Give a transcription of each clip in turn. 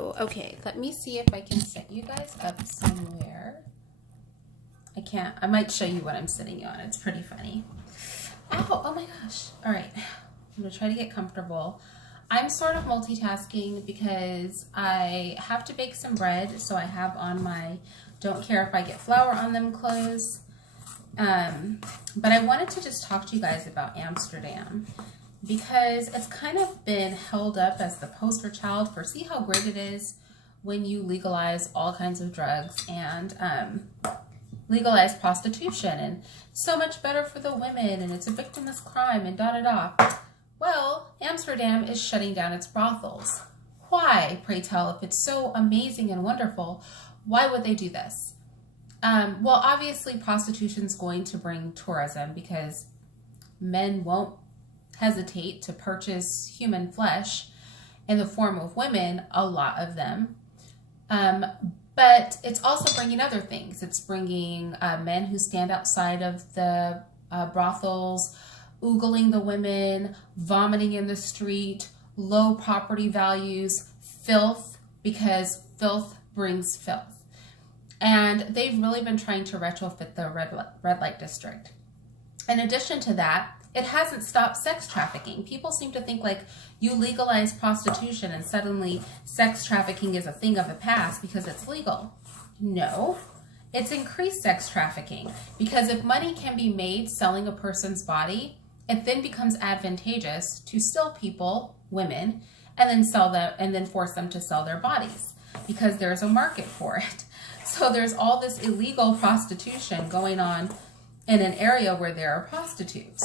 So, okay, let me see if I can set you guys up somewhere. I can't. I might show you what I'm sitting on. It's pretty funny. Ow, oh my gosh. All right, I'm gonna try to get comfortable. I'm sort of multitasking because I have to bake some bread, so I have on my don't care if I get flour on them clothes. But I wanted to just talk to you guys about Amsterdam because it's kind of been held up as the poster child for see how great it is when you legalize all kinds of drugs and legalize prostitution, and so much better for the women, and it's a victimless crime, and da-da-da. Well, Amsterdam is shutting down its brothels. Why, pray tell, if it's so amazing and wonderful, why would they do this? Well, obviously prostitution is going to bring tourism because men won't hesitate to purchase human flesh in the form of women, a lot of them. But it's also bringing other things. It's bringing men who stand outside of the brothels, oogling the women, vomiting in the street, low property values, filth, because filth brings filth. And they've really been trying to retrofit the red light district. In addition to that, it hasn't stopped sex trafficking. People seem to think like you legalize prostitution and suddenly sex trafficking is a thing of the past because it's legal. No, it's increased sex trafficking because if money can be made selling a person's body, it then becomes advantageous to steal people, women, and then sell them and then force them to sell their bodies because there's a market for it. So there's all this illegal prostitution going on in an area where there are prostitutes.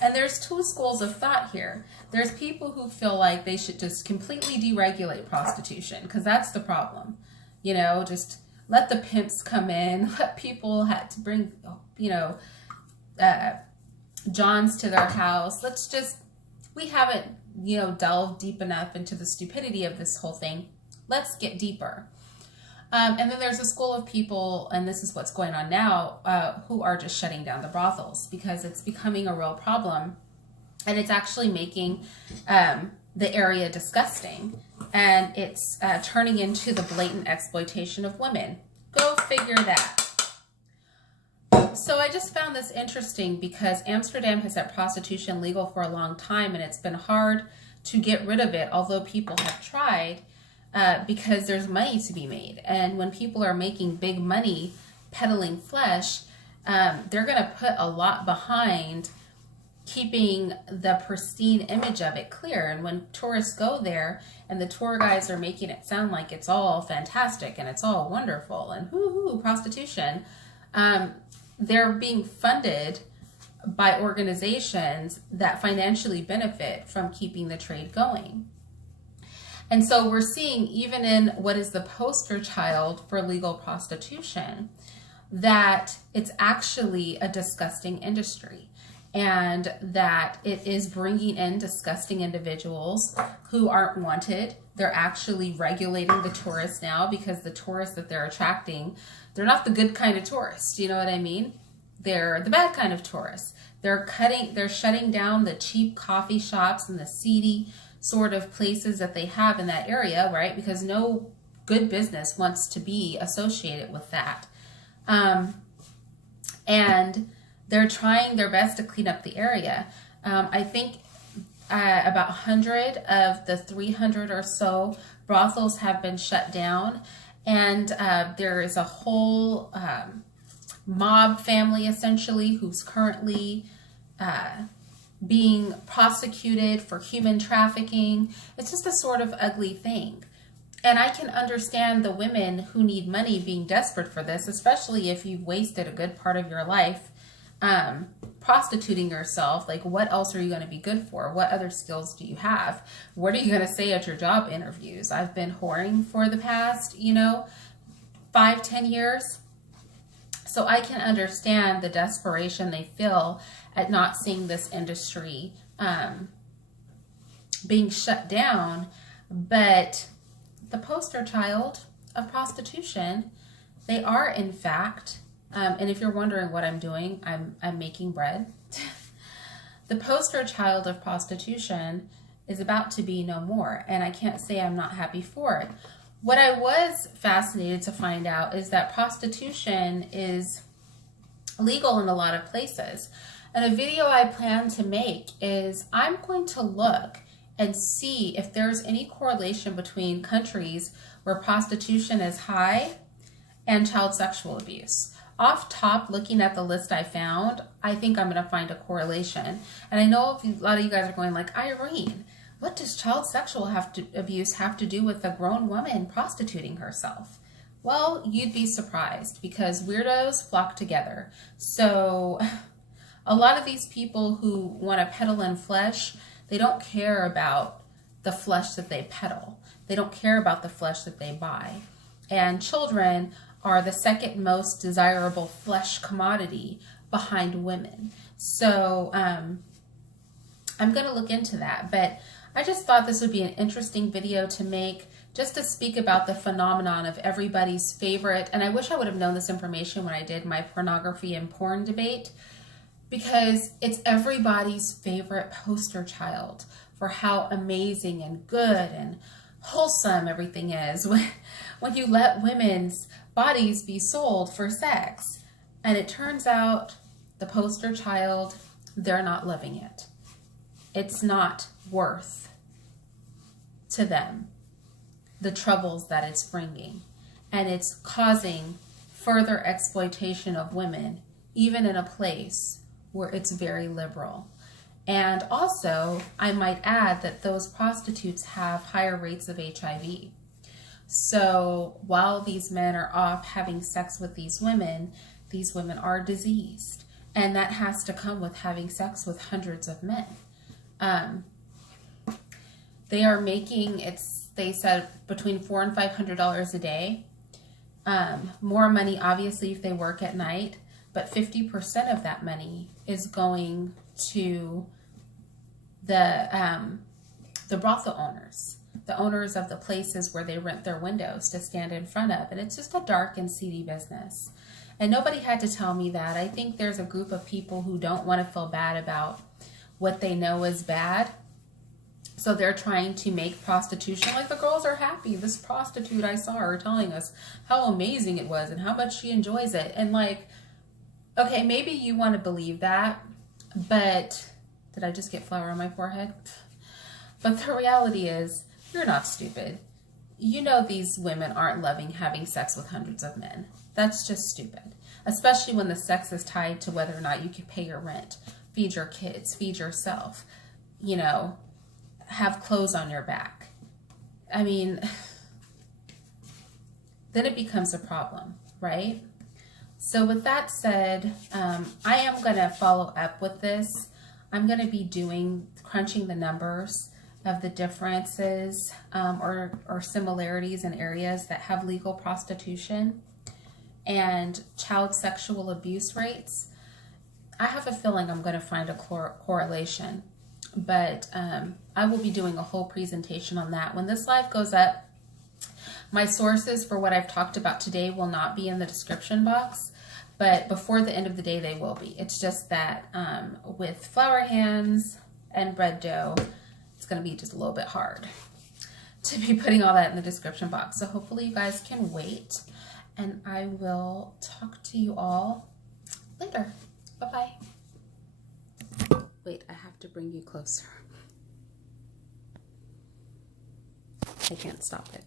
And there's two schools of thought here. There's people who feel like they should just completely deregulate prostitution because that's the problem. You know, just let the pimps come in, let people have to bring, you know, Johns to their house. Let's just, we haven't, you know, delved deep enough into the stupidity of this whole thing. Let's get deeper. And then there's a school of people, and this is what's going on now, who are just shutting down the brothels because it's becoming a real problem. And it's actually making the area disgusting. And it's turning into the blatant exploitation of women. Go figure that. So I just found this interesting because Amsterdam has had prostitution legal for a long time, and it's been hard to get rid of it, although people have tried. Because there's money to be made. And when people are making big money peddling flesh, they're going to put a lot behind keeping the pristine image of it clear. And when tourists go there and the tour guides are making it sound like it's all fantastic and it's all wonderful and whoo-hoo, prostitution, they're being funded by organizations that financially benefit from keeping the trade going. And so we're seeing, even in what is the poster child for legal prostitution, that it's actually a disgusting industry and that it is bringing in disgusting individuals who aren't wanted. They're actually regulating the tourists now because the tourists that they're attracting, they're not the good kind of tourists. You know what I mean? They're the bad kind of tourists. They're shutting down the cheap coffee shops and the seedy sort of places that they have in that area, right? Because no good business wants to be associated with that. And they're trying their best to clean up the area. I think about 100 of the 300 or so brothels have been shut down. And there is a whole mob family, essentially, who's currently being prosecuted for human trafficking. It's just a sort of ugly thing. And I can understand the women who need money being desperate for this, especially if you've wasted a good part of your life prostituting yourself. Like, what else are you going to be good for? What other skills do you have? What are you going to say at your job interviews? I've been whoring for the past, 5-10 years. So I can understand the desperation they feel at not seeing this industry being shut down. But the poster child of prostitution, they are in fact, and if you're wondering what I'm doing, I'm making bread. The poster child of prostitution is about to be no more, and I can't say I'm not happy for it. What I was fascinated to find out is that prostitution is legal in a lot of places. And a video I plan to make is I'm going to look and see if there's any correlation between countries where prostitution is high and child sexual abuse. Off top, looking at the list I found, I think I'm going to find a correlation. And I know a lot of you guys are going like, Irene, what does child sexual abuse have to do with a grown woman prostituting herself? Well, you'd be surprised because weirdos flock together. So a lot of these people who want to peddle in flesh, they don't care about the flesh that they peddle. They don't care about the flesh that they buy. And children are the second most desirable flesh commodity behind women. So I'm going to look into that. But I just thought this would be an interesting video to make, just to speak about the phenomenon of everybody's favorite. And I wish I would have known this information when I did my pornography and porn debate, because it's everybody's favorite poster child for how amazing and good and wholesome everything is when you let women's bodies be sold for sex. And it turns out the poster child, they're not loving it. It's not worth to them the troubles that it's bringing. And it's causing further exploitation of women, even in a place where it's very liberal. And also, I might add that those prostitutes have higher rates of HIV. So while these men are off having sex with these women are diseased. And that has to come with having sex with hundreds of men. They are making, they said, between $400 and $500 a day. More money, obviously, if they work at night. But 50% of that money is going to the brothel owners, the owners of the places where they rent their windows to stand in front of. And it's just a dark and seedy business. And nobody had to tell me that. I think there's a group of people who don't want to feel bad about what they know is bad. So they're trying to make prostitution, like the girls are happy. This prostitute I saw her telling us how amazing it was and how much she enjoys it. And like, okay, maybe you want to believe that, but did I just get flour on my forehead? But the reality is, you're not stupid. You know these women aren't loving having sex with hundreds of men. That's just stupid, especially when the sex is tied to whether or not you can pay your rent, feed your kids, feed yourself, you know, have clothes on your back. I mean, then it becomes a problem, right? So with that said, I am going to follow up with this. I'm going to be crunching the numbers of the differences or similarities in areas that have legal prostitution and child sexual abuse rates. I have a feeling I'm going to find a correlation, but I will be doing a whole presentation on that. When this live goes up, my sources for what I've talked about today will not be in the description box, but before the end of the day, they will be. It's just that with flour hands and bread dough, it's going to be just a little bit hard to be putting all that in the description box. So hopefully you guys can wait, and I will talk to you all later. Bye-bye. Wait, I have to bring you closer. I can't stop it.